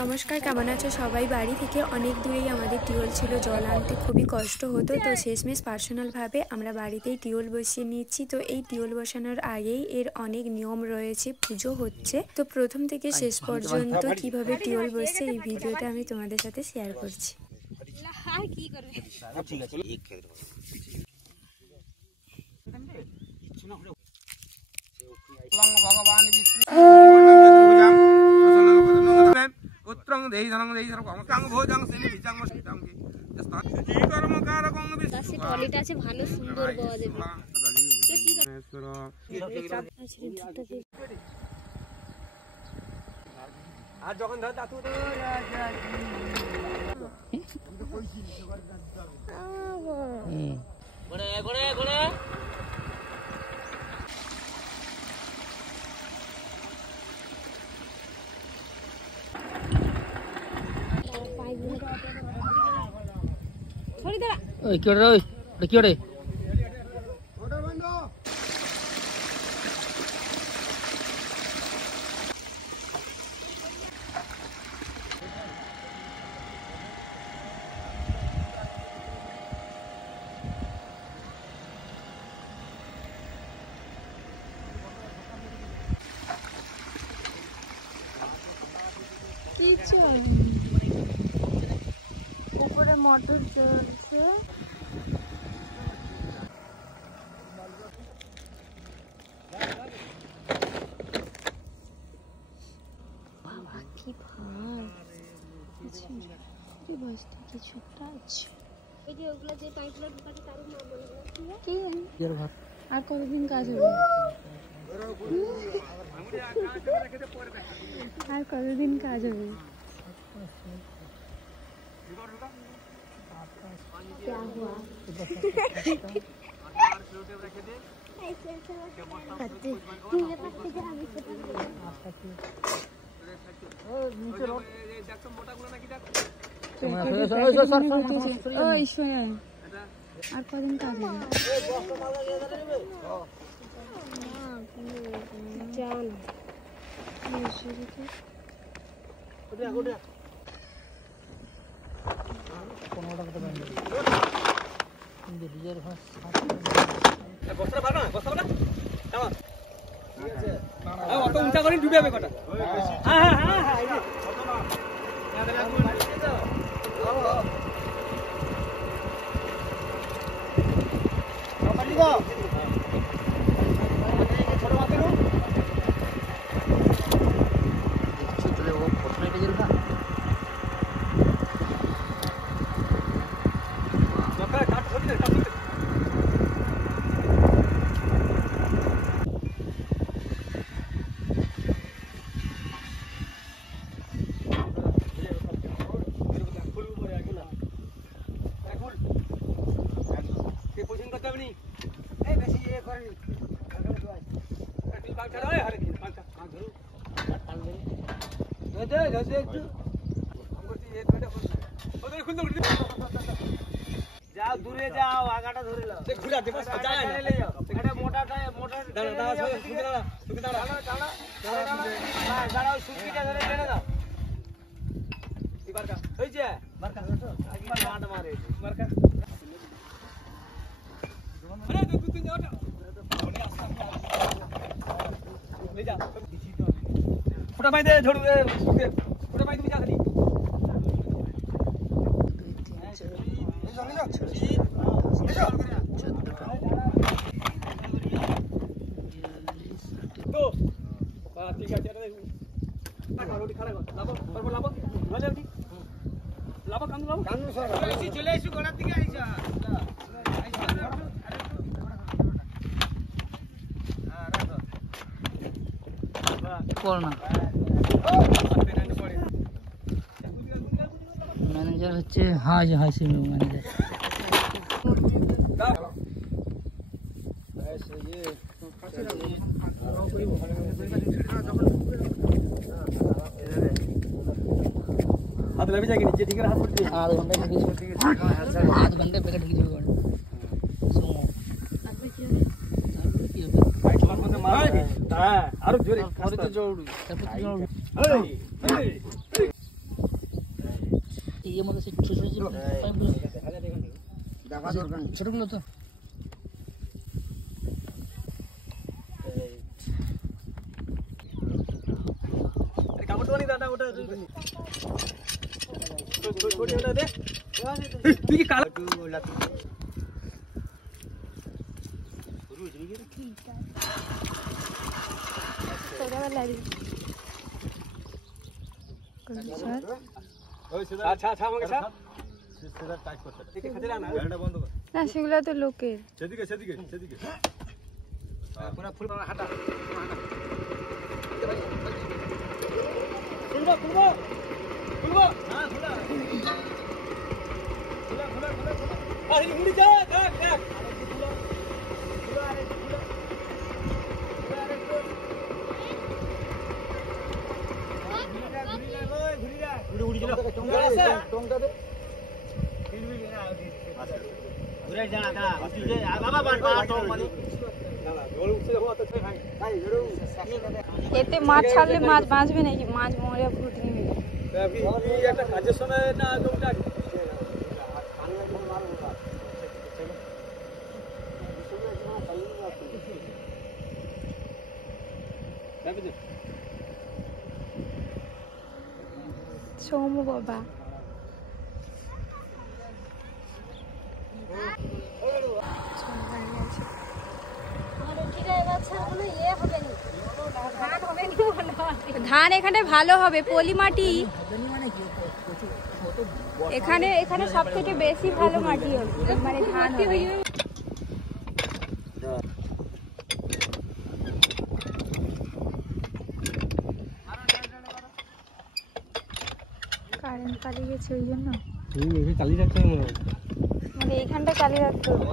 নমস্কার, কেমন আছো সবাই? বাড়ি থেকে অনেক দূরেই আমাদের টিউল ছিল, জল আনতে খুবই কষ্ট হতো। তো শেষমেশ পার্সোনালভাবে আমরা বাড়িতেই টিউল বসিয়ে নিচ্ছি। তো এই টিউল বসানোর আগেই এর অনেক নিয়ম রয়েছে, পুজো হচ্ছে। তো প্রথম থেকে শেষ পর্যন্ত কিভাবে টিউল বসছে এই ভিডিওটা আমি তোমাদের সাথে শেয়ার করছি। ভালো সুন্দর আর যখন ধর দাতু কি ওরে কি ওরে উপরে মোটর চলছে। বাবা কি ভার কিছু একটা আছে। আর কতদিন কাজ হবে? আর কতদিন কাজ হবে? क्या हुआ? আর কদিন কাজ হবে? যাও দূরে যাও, আগাটা ধরে নাও, ঘুরা দে বস যায় না ले जाओ এটা মোটাটা মোটা দাঁড়া দাঁড়াও সুকিটা ধরে টেনে দাও এবারকা হইছে মারকা একবার মাঠ মারে মারকা আরে তুই যাওটা ले जा ফোটা পাই দে ঝড়ু ফোটা পাই তুমি যা খালি ঠিক আছে চলে এসো গোড়ার দিকে আইসা ম্যানেজার হচ্ছে হাসিম ম্যানেজার हाथ लग जाएगी नीचे ठीक है हाथ पड़ जाएगी आधा घंटा आध घंटे पे ठीक है सुमो फाइट करने मार हां और जोरे और तो जोड़ ये मतलब से छोटे छोटे तो नहीं दादा उठा छोटी उठा दे तू ये काला थोड़ा वाला री আচ্ছা আচ্ছা আমাকে স্যার সিস্টার টাইট করতে ঠিক আছে না গাড়িটা বন্ধ কর না সেগুলো তো লোকের সেদিকে সেদিকে সেদিকে পুরো ফুল হাঁটা খুলবো খুলবো খুলবো হ্যাঁ খোলা খোলা খোলা খোলা আরে মুড়ি যা দেখ দেখ খোলা খোলা আরে খোলা ঘুরি যা টংকা আছে টংকা দে ঘুরে যা না অসুবিধা বাবা বাবা টং মানে না না জল উঠছে যখন অত খাই খাই এড়ো এতে মাছ ছাড়লে মাছ বাঁচবে নাকি মাছ মরে ভূত নিবে এই একটা কাজের সময় না তোমটা সোমু বাবা ধান এখানে ভালো হবে পলি মাটি এখানে এখানে সব থেকে বেশি ভালো মাটি হবে মানে ধান হবে কারেন্ট পালিয়ে গেছে ওই জন্য চালিয়ে যাচ্ছে মনে হয় মানে এইখানটা চালিয়ে রাখতে হবে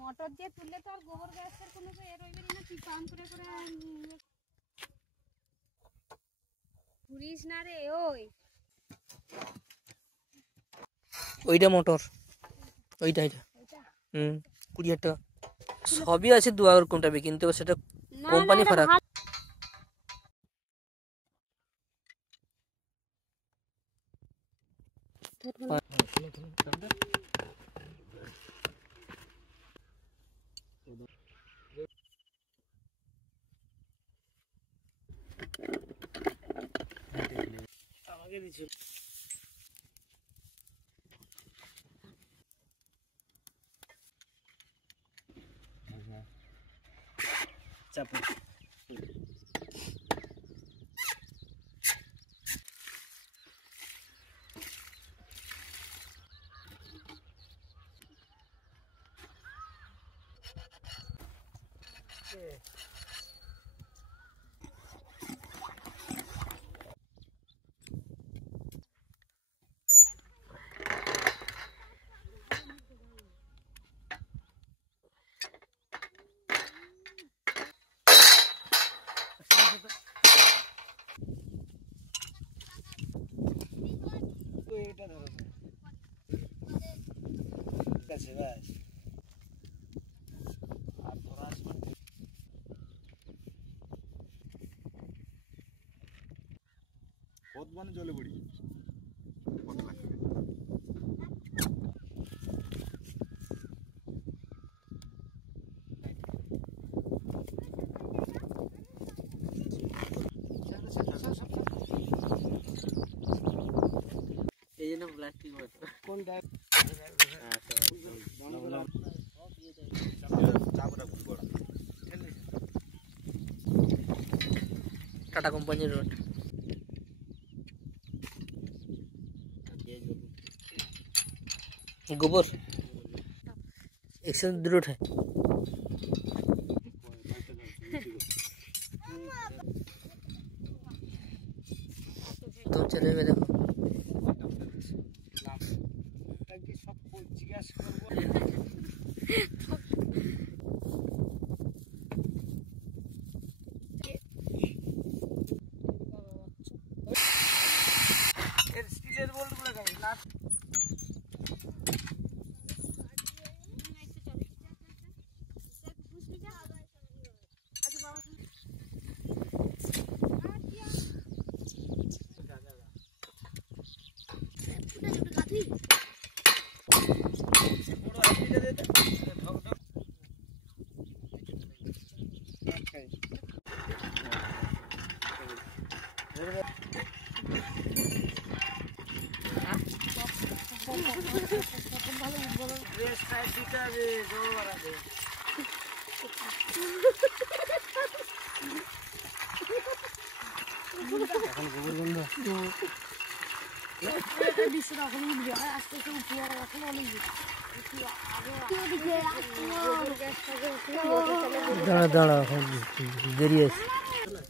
মোটর দিয়ে তুললে তো আর গোবর গ্যাসের কোনো তো এর হইবে না তুই পাম্প করে করে ঘুরিস না রে ওই ওইটা মোটর ওইটা এটা 20,000 টাকা সবই আছে 2 কোনটাবে কিন্তু সেটা কোম্পানি ফারাক আমাকে দিছিল চাপো আছে বাস আর ধরাস কত মানে জলে পড়ি কত লাগবে এই জন্য প্লাস্টিক কোনটা টাটা কোম্পানির রোড গোবর একসাথে দুটো উঠে তো চলে যাবে দেখো স্টিলের বোল্টগুলো খাই না দাঁড়া দাঁড়া দেরি আছে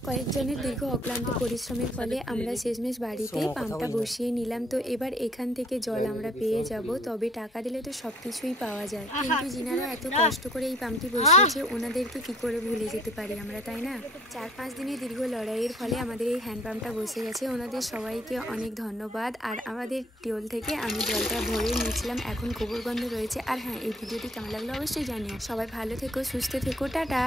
কয়েকজনের দীর্ঘ অক্লান্ত পরিশ্রমের ফলে আমরা শেষমেশ বাড়িতেই পাম্পটা বসিয়ে নিলাম। তো এবার এখান থেকে জল আমরা পেয়ে যাব, তবে টাকা দিলে তো সব কিছুই পাওয়া যায়, কিন্তু যিনারা এত কষ্ট করে এই পাম্পটি বসিয়েছে ওনাদেরকে কি করে ভুলে যেতে পারি আমরা, তাই না? 4-5 দিনের দীর্ঘ লড়াইয়ের ফলে আমাদের এই হ্যান্ড পাম্পটা বসে গেছে। ওনাদের সবাইকে অনেক ধন্যবাদ। আর আমাদের টিউল থেকে আমি জলটা ভরে নিয়েছিলাম, এখন গোবর গন্ধ রয়েছে। আর হ্যাঁ, এই ভিডিওটি কেমন লাগলো অবশ্যই জানিও। সবাই ভালো থেকো, সুস্থ থেকো, টাটা।